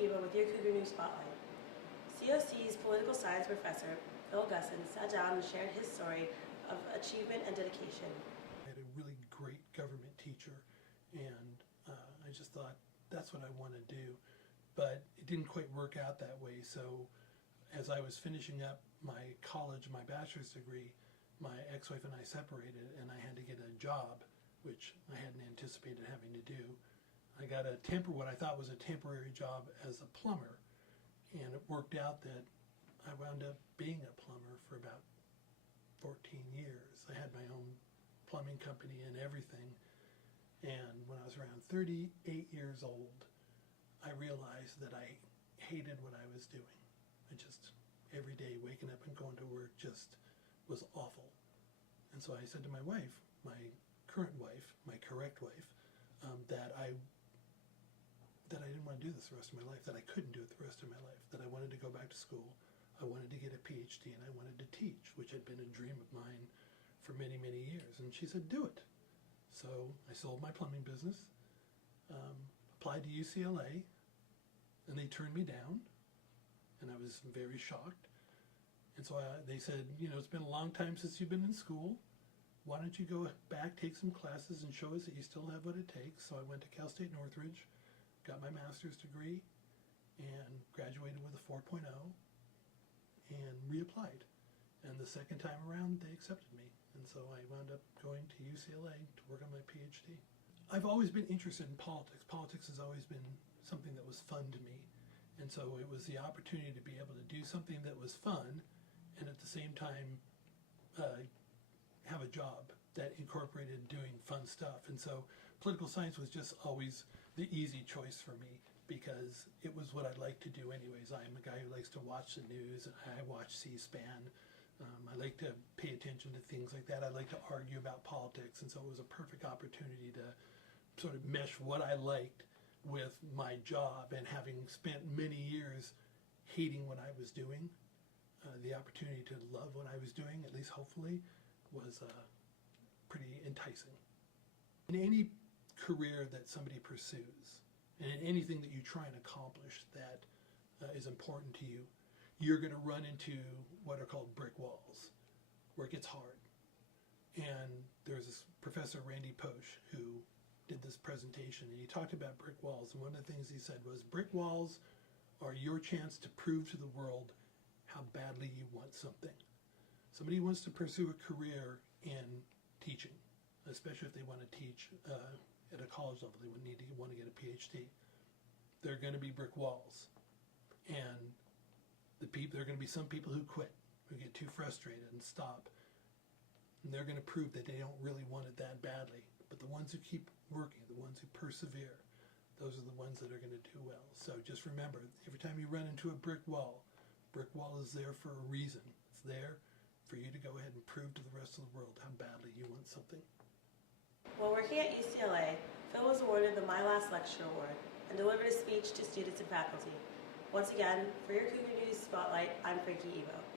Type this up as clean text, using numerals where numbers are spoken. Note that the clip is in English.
Eva with your Cougar News Spotlight. COC's political science professor, Phil Gussin, sat down and shared his story of achievement and dedication. I had a really great government teacher, and I just thought that's what I want to do. But it didn't quite work out that way, so as I was finishing up my college, my bachelor's degree, my ex-wife and I separated, and I had to get a job, which I hadn't anticipated having to do. I got what I thought was a temporary job as a plumber, and it worked out that I wound up being a plumber for about 14 years. I had my own plumbing company and everything, and when I was around 38 years old, I realized that I hated what I was doing. I just, every day waking up and going to work just was awful. And so I said to my wife, my current wife, my correct wife, that I didn't want to do this the rest of my life, that I couldn't do it the rest of my life, that I wanted to go back to school, I wanted to get a PhD, and I wanted to teach, which had been a dream of mine for many, many years. And she said, do it. So I sold my plumbing business, applied to UCLA, and they turned me down, and I was very shocked. And so they said, you know, it's been a long time since you've been in school. Why don't you go back, take some classes, and show us that you still have what it takes? So I went to Cal State Northridge, got my master's degree, and graduated with a 4.0, and reapplied. And the second time around, they accepted me. And so I wound up going to UCLA to work on my PhD. I've always been interested in politics. Politics has always been something that was fun to me. And so it was the opportunity to be able to do something that was fun and at the same time have a job that incorporated doing fun stuff. And so political science was just always the easy choice for me because it was what I'd like to do anyways. I'm a guy who likes to watch the news. I watch C-SPAN. I like to pay attention to things like that. I like to argue about politics, and so it was a perfect opportunity to sort of mesh what I liked with my job, and having spent many years hating what I was doing, the opportunity to love what I was doing, at least hopefully, was pretty enticing. In any career that somebody pursues, and in anything that you try and accomplish that is important to you, you're going to run into what are called brick walls, where it gets hard. And there's this Professor Randy Posch who did this presentation, and he talked about brick walls, and one of the things he said was, brick walls are your chance to prove to the world how badly you want something. Somebody who wants to pursue a career in teaching, especially if they want to teach at a college level, they would want to get a PhD. There are going to be brick walls, and there are going to be some people who quit, who get too frustrated and stop, and they're going to prove that they don't really want it that badly. But the ones who keep working, the ones who persevere, those are the ones that are going to do well. So just remember, every time you run into a brick wall is there for a reason. It's there for you to go ahead and prove to the rest of the world how badly you want something. While working at UCLA, Phil was awarded the My Last Lecture Award and delivered a speech to students and faculty. Once again, for your Cougar News Spotlight, I'm Frankie Evo.